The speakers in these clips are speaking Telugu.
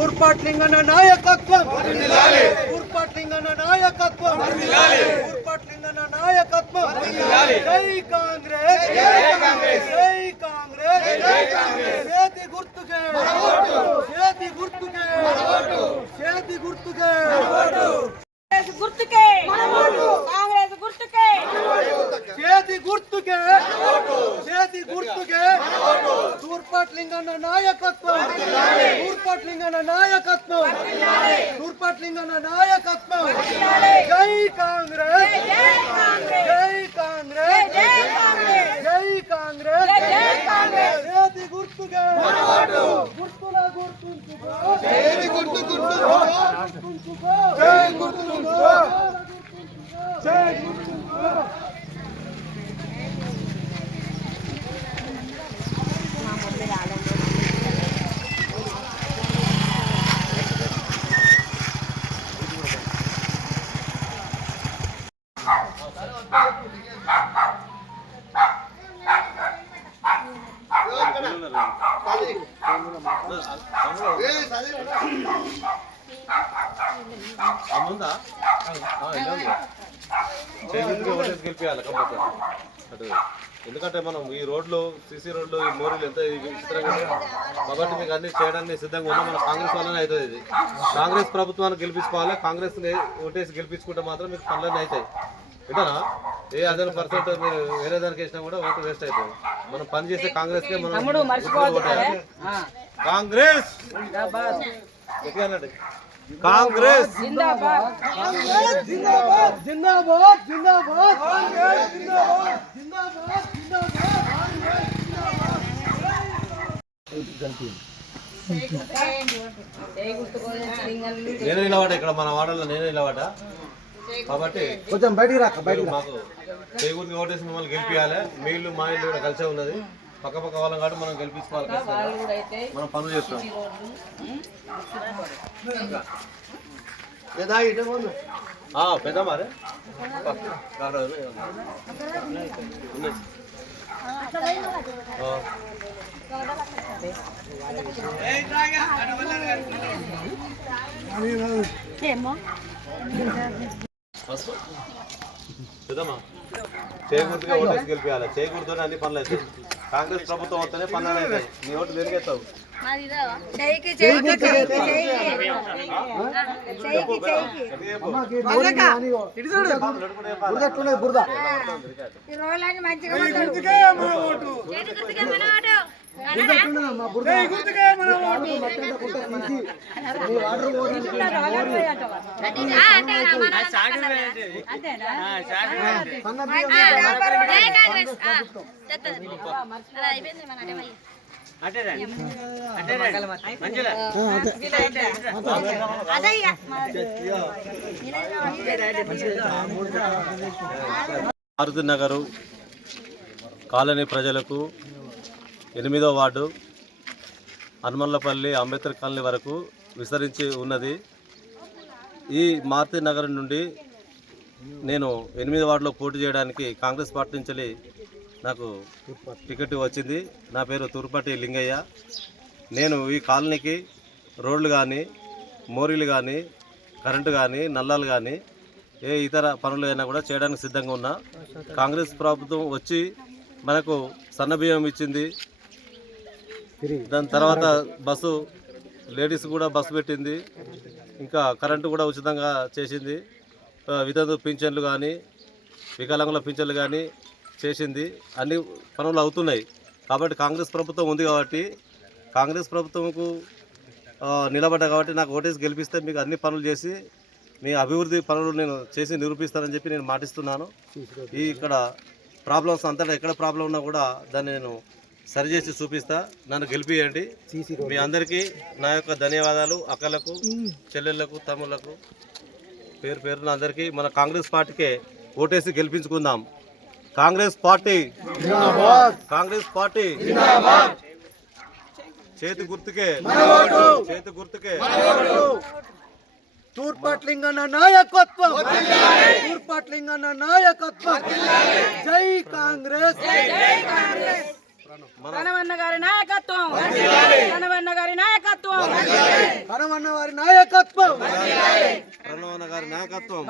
ఊర్పాట్లింగన్న నాయకత్వం, ఊర్పాట్లింగన్న నాయకత్వం, ఊర్పాట్లింగన్న నాయకత్వం. జై కాంగ్రెస్, జై కాంగ్రెస్, చేతి గుర్తుకే, చేతి గుర్తుకే, చేతి గుర్తుకే, గుర్తుకే కాంగ్రెస్ గుర్తుకే, చేతి గుర్తుకే, చేతి గుర్తుకే. ఊర్పాట్లింగన్న నాయకత్వం, ఊర్పాట్లింగన్న నాయకత్వం, ఊర్పాట్లింగన్న నాయకత్వం. జై కాంగ్రెస్, జై కాంగ్రెస్, జై కాంగ్రెస్, చేతి గుర్తుకే, గుర్తుల గుర్తుంచుకో, చేతి గుర్తు గుర్తుంచుకో, జై గుర్తుంచుకో, జై గుర్తుంచుకో. గెలిపియాలి కంపల్సరీ. ఎందుకంటే మనం ఈ రోడ్లు సీసీ రోడ్లు ఈ మోరీలు ఎంత విచిత్రంగా కాబట్టి మీకు అన్ని చేయడానికి సిద్ధంగా ఉన్నాం. మన కాంగ్రెస్ వల్లనే అవుతుంది. ఇది కాంగ్రెస్ ప్రభుత్వాన్ని గెలిపించుకోవాలి. కాంగ్రెస్ ఓటేసి గెలిపించుకుంటే మాత్రం మీకు పనులన్నీ అవుతాయి. వింటారా? ఏ 100% మీరు వేరే దానికి వేసినా కూడా ఓటు వేస్ట్ అవుతుంది. మనం పని చేస్తే కాంగ్రెస్కే మనం కాంగ్రెస్ కాంగ్రెస్ జిందాబాద్, జిందాబాద్, జిందాబాద్, జిందాబాద్, కాంగ్రెస్ జిందాబాద్, జిందాబాద్, జిందాబాద్, కాంగ్రెస్ జిందాబాద్. నేను నిలబడ ఇక్కడ మన వాడలో నేను నిలబడ కాబట్టి కొంచెం బయటికి రాక, బయటికి మాకు చేకూరికి ఓటేసి మిమ్మల్ని గెలిపించాలి. మీ ఇల్లు మా ఇల్లు కూడా కలిసే ఉన్నది. పక్క పక్క వాళ్ళం కాబట్టి మనం గెలిపించుకోవాలి. మనం పనులు చేస్తాం. పెద్ద మారే పెద్దమ్మా చేకూర్తిగా ఓటేసి గెలిపించాలి. చేకూరుతో అన్ని పనులు అవుతాయి. కాంగ్రెస్ ప్రభుత్వం వస్తేనే పనులు అవుతాయి. నీ ఓటు వెలిగేస్తావు. మారుతి నగర్ కాలనీ ప్రజలకు 8వ వార్డు హనుమన్లపల్లి అంబేద్కర్ కాలనీ వరకు విస్తరించి ఉన్నది. ఈ మారుతి నగర్ నుండి నేను 8వ వార్డులో పోటీ చేయడానికి కాంగ్రెస్ పార్టీ నుంచి నాకు టికెట్ వచ్చింది. నా పేరు తూర్పాటి లింగయ్య. నేను ఈ కాలనీకి రోడ్లు కానీ, మోరీలు కానీ, కరెంటు కానీ, నల్లాలు కానీ, ఏ ఇతర పనులు అయినా కూడా చేయడానికి సిద్ధంగా ఉన్నా. కాంగ్రెస్ ప్రభుత్వం వచ్చి మనకు సన్నబియ్యం ఇచ్చింది. దాని తర్వాత బస్సు లేడీస్ కూడా బస్సు పెట్టింది. ఇంకా కరెంటు కూడా ఉచితంగా చేసింది. వితంతు పింఛన్లు కానీ, వికలాంగుల పింఛన్లు కానీ చేసింది. అన్ని పనులు అవుతున్నాయి. కాబట్టి కాంగ్రెస్ ప్రభుత్వం ఉంది కాబట్టి కాంగ్రెస్ ప్రభుత్వంకు నిలబడ్డా కాబట్టి నాకు ఓటేసి గెలిపిస్తే మీకు అన్ని పనులు చేసి మీ అభివృద్ధి పనులు నేను చేసి నిరూపిస్తానని చెప్పి నేను మాటిస్తున్నాను. ఈ ఇక్కడ ప్రాబ్లమ్స్ అంతటా ఎక్కడ ప్రాబ్లం ఉన్నా కూడా దాన్ని నేను సరిచేసి చూపిస్తా. నన్ను గెలిపియండి. మీ అందరికీ నా యొక్క ధన్యవాదాలు. అక్కలకు, చెల్లెళ్లకు, తమ్ముళ్లకు పేరు పేరున అందరికీ మన కాంగ్రెస్ పార్టీకే ఓటేసి గెలిపించుకుందాం. కాంగ్రెస్ పార్టీ కాంగ్రెస్ పార్టీ చేతి గుర్తుకే చేతి గుర్తుకే. తూర్పాట్లింగన్న నాయకత్వం, తూర్పాట్లింగన్న నాయకత్వం. జై కాంగ్రెస్. కనవన్న గారి నాయకత్వం, కనవన్న గారి నాయకత్వం, కనవన్న వారి నాయకత్వం, ప్రణవన్న గారి నాయకత్వం,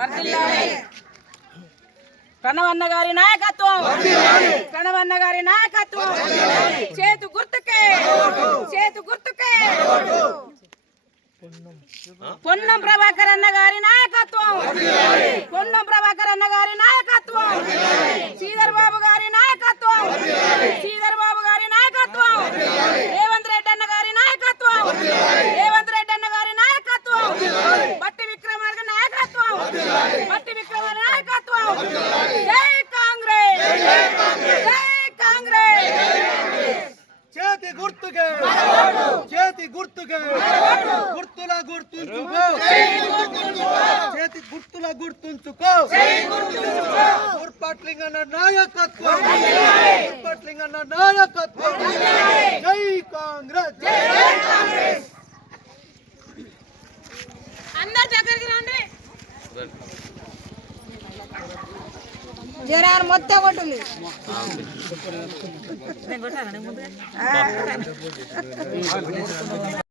కనవన్న గారి నాయకత్వం, కనవన్న గారి నాయకత్వం. చేతు గుర్తుకే, చేతు గుర్తుకే. పొన్నం ప్రభాకర్ అన్న గారి నాయకత్వం, పొన్నం ప్రభాకర్ అన్న గారి నాయకత్వం, శ్రీధర్ బాబు గారి నాయకత్వం, శ్రీధర్ బాబు గారి నాయకత్వం, రేవంత్ రెడ్డి అన్న గారి నాయకత్వం, రేవంత్ రెడ్డి అన్న గారి నాయకత్వం, బట్టి విక్రమార్క నాయకత్వం, బట్టి విక్రమార్క నాయకత్వం. జై కాంగ్రెస్, జై కాంగ్రెస్. చేతి గుర్తుకే, చేతి గుర్తుకే. గుర్తుల గుర్తుంచుకో, చేతి గుర్తుల గుర్తుంచుకో. తూర్పాట్లింగన్న నాయకత్వం, తూర్పాట్లింగన్న నాయకత్వం. జై కాంగ్రెస్. అందరు దగ్గరికి రండి. జనాలు మొత్తం కొట్టుంది.